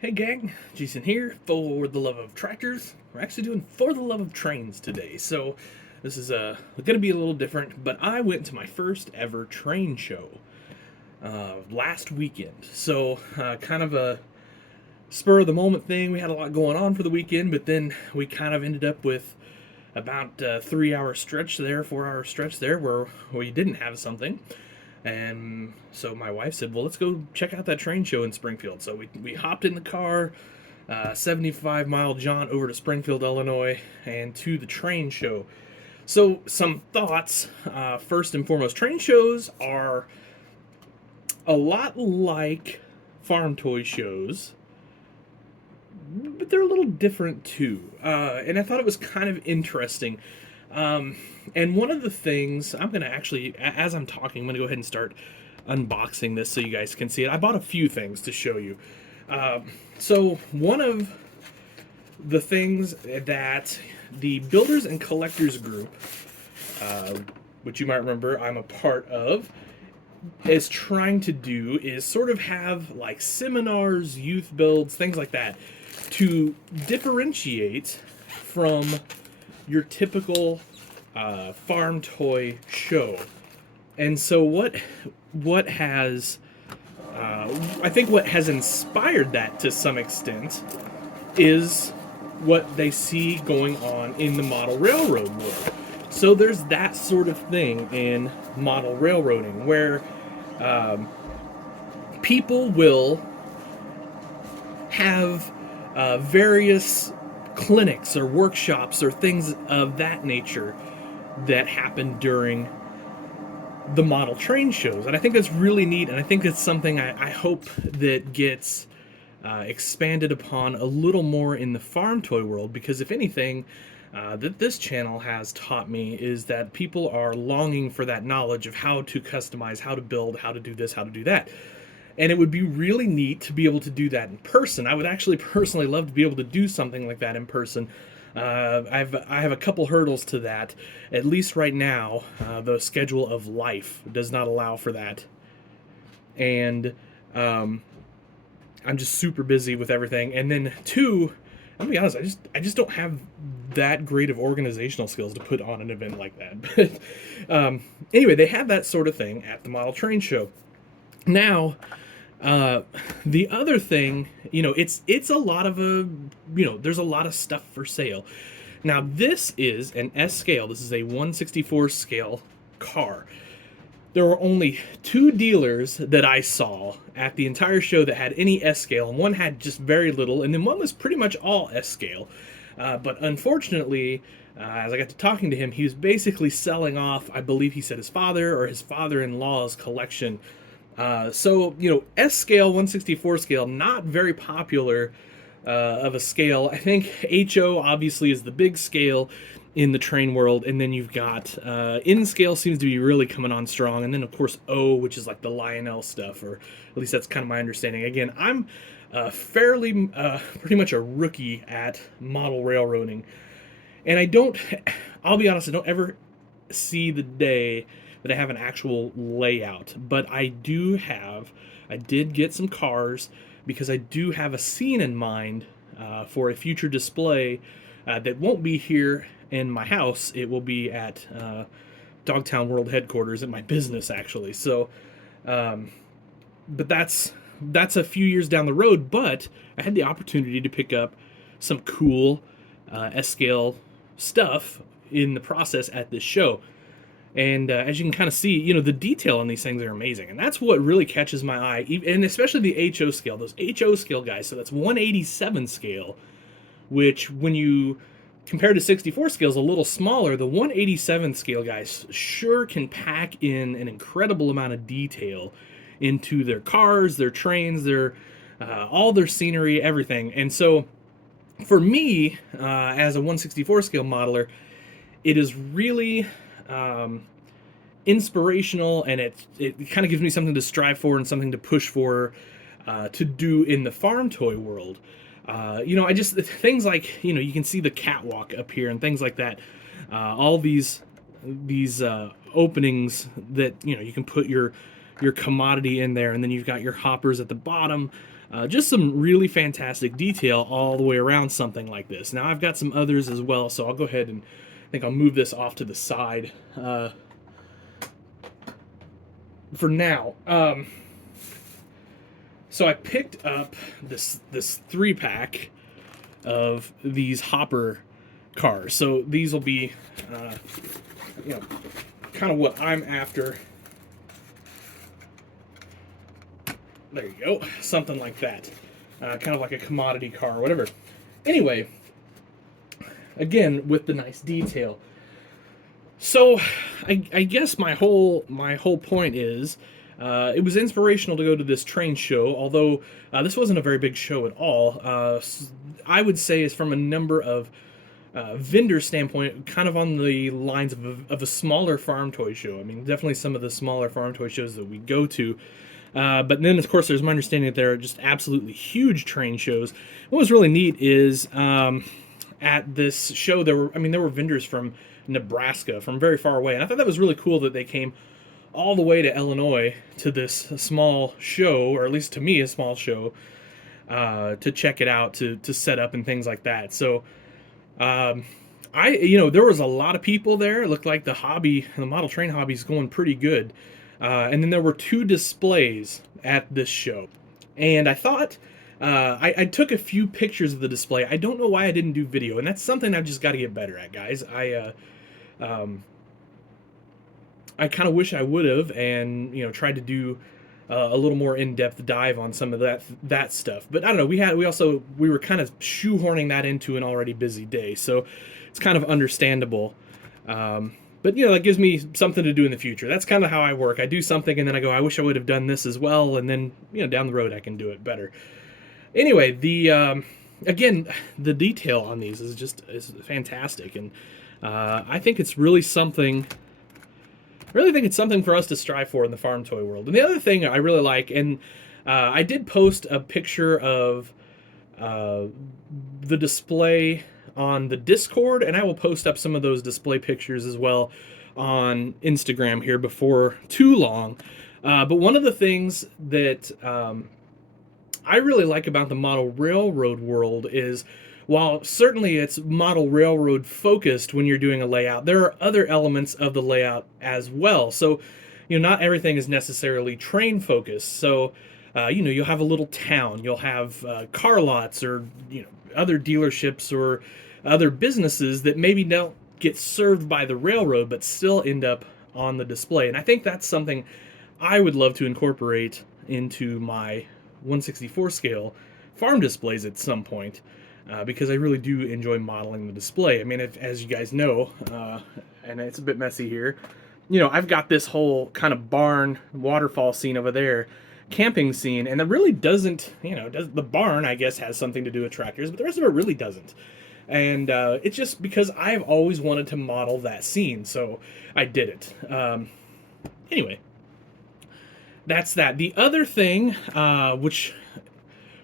Hey gang, Jason here for the love of tractors. We're actually doing for the love of trains today. So this is going to be a little different, but I went to my first ever train show last weekend. So kind of a spur of the moment thing. We had a lot going on for the weekend, but then we kind of ended up with about a 3 hour stretch there, 4 hour stretch there where we didn't have something. And so my wife said, well, let's go check out that train show in Springfield. So we hopped in the car, 75-mile jaunt over to Springfield, Illinois, and to the train show. So, some thoughts. First and foremost, train shows are a lot like farm toy shows, but they're a little different too. And I thought it was kind of interesting. And one of the things I'm going to actually, as I'm talking, I'm going to go ahead and start unboxing this so you guys can see it. I bought a few things to show you. So one of the things that the Builders and Collectors Group, which you might remember I'm a part of, is trying to do is sort of have like seminars, youth builds, things like that, to differentiate from your typical farm toy show. And so what has I think what has inspired that to some extent is what they see going on in the model railroad world. So there's that sort of thing in model railroading where people will have various clinics or workshops or things of that nature that happen during the model train shows. And I think that's really neat, and I think it's something I hope that gets expanded upon a little more in the farm toy world, because if anything, that this channel has taught me is that people are longing for that knowledge of how to customize, how to build, how to do this, how to do that. And it would be really neat to be able to do that in person. I would actually personally love to be able to do something like that in person. I have a couple hurdles to that. At least right now, the schedule of life does not allow for that, and I'm just super busy with everything. And then two, I'll be honest, I just don't have that great of organizational skills to put on an event like that. But anyway, they have that sort of thing at the model train show. Now, the other thing, it's a lot of there's a lot of stuff for sale. Now, this is an S scale. This is a 1/64 scale car. There were only two dealers that I saw at the entire show that had any S scale, and one had just very little, and then one was pretty much all S scale. But unfortunately, as I got to talking to him, he was basically selling off, I believe he said his father or his father-in-law's collection. So, S scale, 1/64 scale, not very popular of a scale. I think HO obviously is the big scale in the train world, and then you've got N scale seems to be really coming on strong, and then of course O, which is like the Lionel stuff, or at least that's kind of my understanding. Again, I'm fairly pretty much a rookie at model railroading, and I'll be honest, I don't ever see the day that I have an actual layout, but I did get some cars because I do have a scene in mind for a future display that won't be here in my house. It will be at Dogtown World headquarters at my business, actually. So, but that's a few years down the road. But I had the opportunity to pick up some cool S-scale stuff in the process at this show. And as you can kind of see, the detail on these things are amazing. And that's what really catches my eye, and especially the HO scale, those HO scale guys. So that's 1/87 scale, which when you compare to 64 scale is a little smaller. The 1/87 scale guys sure can pack in an incredible amount of detail into their cars, their trains, their all their scenery, everything. And so for me, as a 1/64 scale modeler, it is really inspirational, and it kind of gives me something to strive for and something to push for to do in the farm toy world. I just things like you can see the catwalk up here and things like that. All these openings that you can put your commodity in there, and then you've got your hoppers at the bottom. Just some really fantastic detail all the way around something like this. Now I've got some others as well, so I'll go ahead and I think I'll move this off to the side for now. So I picked up this 3-pack of these hopper cars. So these will be, you know, kind of what I'm after. There you go, something like that. Kind of like a commodity car or whatever. Anyway, again with the nice detail. So I guess my whole point is, it was inspirational to go to this train show, although this wasn't a very big show at all. I would say is from a number of vendor standpoint, kind of on the lines of a smaller farm toy show. I mean, definitely some of the smaller farm toy shows that we go to. But then, of course, there's my understanding that there are just absolutely huge train shows. What was really neat is at this show, there were vendors from Nebraska, from very far away, and I thought that was really cool that they came all the way to Illinois to this small show, or at least to me, a small show, to check it out, to set up and things like that. So, there was a lot of people there. It looked like the model train hobby is going pretty good. And then there were 2 displays at this show. And I thought, I took a few pictures of the display. I don't know why I didn't do video, and that's something I've just got to get better at, guys. I kind of wish I would have, and tried to do a little more in-depth dive on some of that stuff. But I don't know. We were kind of shoehorning that into an already busy day, so it's kind of understandable. But that gives me something to do in the future. That's kind of how I work. I do something and then I go, I wish I would have done this as well, and then down the road I can do it better. Anyway, again, the detail on these is fantastic, and I think it's really something. I really think it's something for us to strive for in the farm toy world. And the other thing I really like, and I did post a picture of the display on the Discord, and I will post up some of those display pictures as well on Instagram here before too long. But one of the things that I really like about the model railroad world is, while certainly it's model railroad focused when you're doing a layout, there are other elements of the layout as well. So, not everything is necessarily train focused. So, you'll have a little town, you'll have car lots, or other dealerships or other businesses that maybe don't get served by the railroad but still end up on the display. And I think that's something I would love to incorporate into my 1/64 scale farm displays at some point, because I really do enjoy modeling the display. I mean, as you guys know, and it's a bit messy here, I've got this whole kind of barn waterfall scene over there, camping scene, and it really doesn't, the barn, I guess, has something to do with tractors, but the rest of it really doesn't. And it's just because I've always wanted to model that scene, so I did it. Anyway, that's that. The other thing, which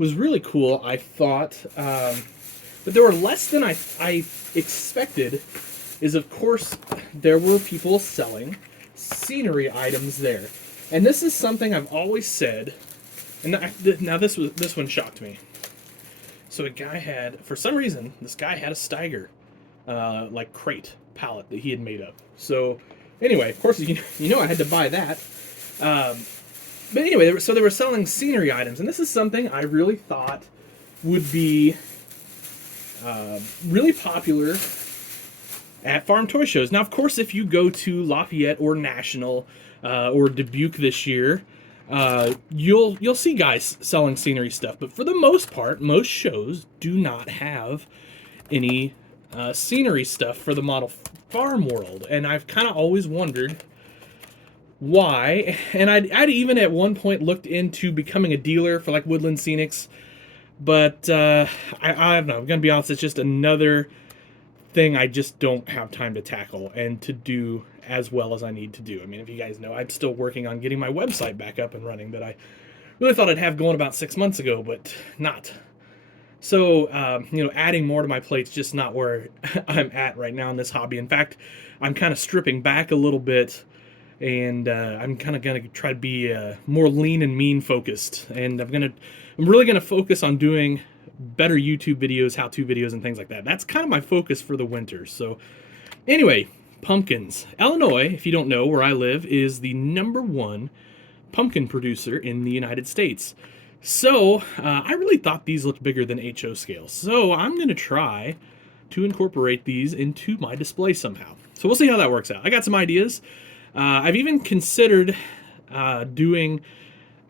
was really cool, I thought, but there were less than I expected, is, of course, there were people selling scenery items there. And this is something I've always said, and now this one shocked me. So a guy had, for some reason, this guy had a Steiger, like crate pallet that he had made up. So anyway, of course, I had to buy that. But anyway, they were selling scenery items, and this is something I really thought would be really popular at farm toy shows. Now, of course, if you go to Lafayette or National or Dubuque this year, you'll see guys selling scenery stuff. But for the most part, most shows do not have any scenery stuff for the model farm world, and I've kind of always wondered why. And I'd even at one point looked into becoming a dealer for like Woodland Scenics, but I don't know, I'm gonna be honest, it's just another thing I just don't have time to tackle and to do as well as I need to do. I mean, if you guys know, I'm still working on getting my website back up and running that I really thought I'd have going about 6 months ago, but not. So, adding more to my plate's just not where I'm at right now in this hobby. In fact, I'm kind of stripping back a little bit and I'm kind of gonna try to be more lean and mean focused, and I'm really gonna focus on doing better YouTube videos, how-to videos, and things like that. That's kind of my focus for the winter. So anyway, pumpkins. Illinois, if you don't know where I live, is the #1 pumpkin producer in the United States. So I really thought these looked bigger than HO scales. So I'm going to try to incorporate these into my display somehow. So we'll see how that works out. I got some ideas. I've even considered doing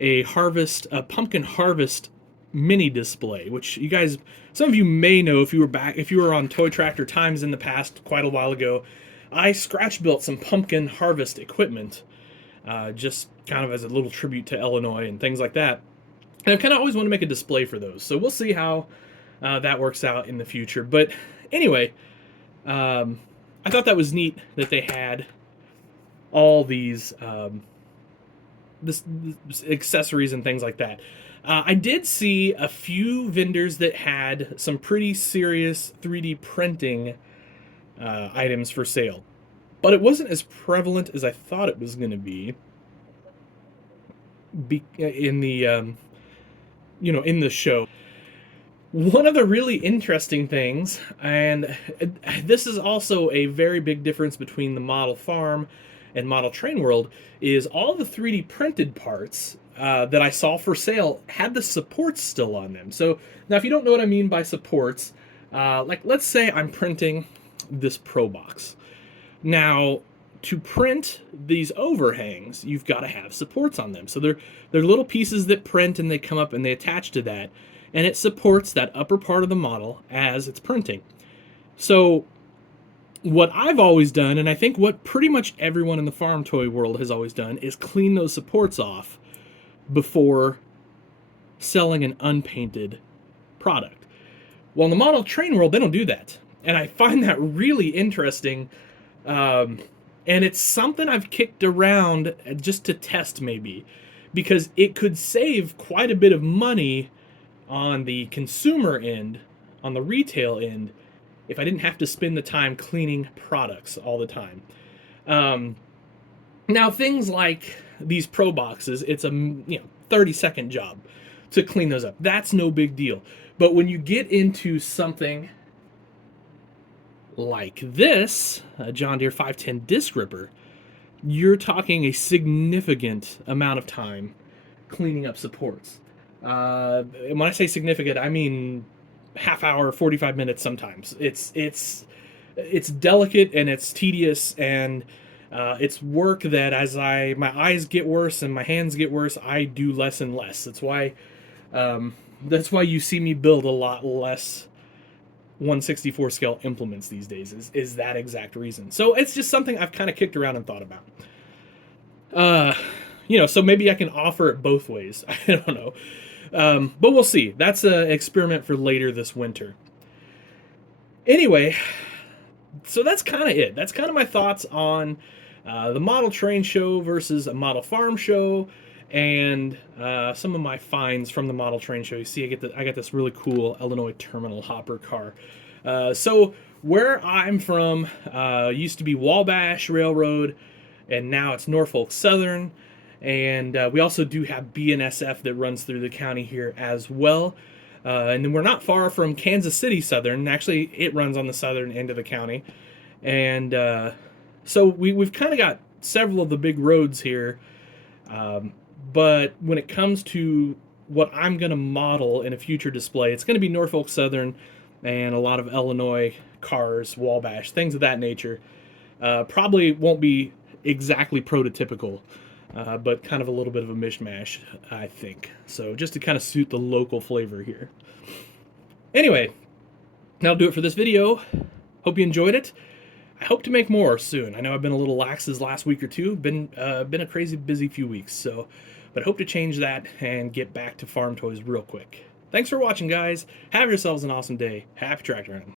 a pumpkin harvest mini display, which you guys, some of you may know if you were on Toy Tractor Times in the past, quite a while ago. I scratch built some pumpkin harvest equipment, just kind of as a little tribute to Illinois and things like that. And I've kind of always wanted to make a display for those. So we'll see how that works out in the future. But anyway, I thought that was neat that they had all these this accessories and things like that. I did see a few vendors that had some pretty serious 3D printing items for sale, but it wasn't as prevalent as I thought it was going to be in the in the show. One of the really interesting things, and this is also a very big difference between the model farm and model train world, is all the 3D printed parts that I saw for sale had the supports still on them. So now if you don't know what I mean by supports, like let's say I'm printing this Pro Box. Now to print these overhangs, you've got to have supports on them. So they're little pieces that print and they come up and they attach to that, and it supports that upper part of the model as it's printing. So what I've always done, and I think what pretty much everyone in the farm toy world has always done, is clean those supports off before selling an unpainted product. Well, in the model train world, they don't do that. And I find that really interesting. And it's something I've kicked around just to test maybe, because it could save quite a bit of money on the consumer end, on the retail end, if I didn't have to spend the time cleaning products all the time. Now, things like these Pro Boxes, it's a 30-second job to clean those up. That's no big deal. But when you get into something like this, a John Deere 510 disc ripper, you're talking a significant amount of time cleaning up supports. And when I say significant, I mean half hour, 45 minutes sometimes. It's delicate and it's tedious, and it's work that as my eyes get worse and my hands get worse, I do less and less. That's why you see me build a lot less 1/64 scale implements these days, is that exact reason. So it's just something I've kind of kicked around and thought about. So maybe I can offer it both ways. I don't know. But we'll see. That's an experiment for later this winter. Anyway, so that's kind of it. That's kind of my thoughts on the model train show versus a model farm show, and some of my finds from the model train show. You see, I got this really cool Illinois Terminal hopper car. So where I'm from used to be Wabash Railroad, and now it's Norfolk Southern. And we also do have BNSF that runs through the county here as well. And then we're not far from Kansas City Southern. Actually, it runs on the southern end of the county. And so we've kind of got several of the big roads here. But when it comes to what I'm going to model in a future display, it's going to be Norfolk Southern and a lot of Illinois cars, Wabash, things of that nature. Probably won't be exactly prototypical, but kind of a little bit of a mishmash, I think. So just to kind of suit the local flavor here. Anyway, that'll do it for this video. Hope you enjoyed it. I hope to make more soon. I know I've been a little lax this last week or two. Been a crazy busy few weeks, but I hope to change that and get back to farm toys real quick. Thanks for watching, guys. Have yourselves an awesome day. Happy tractor hunting.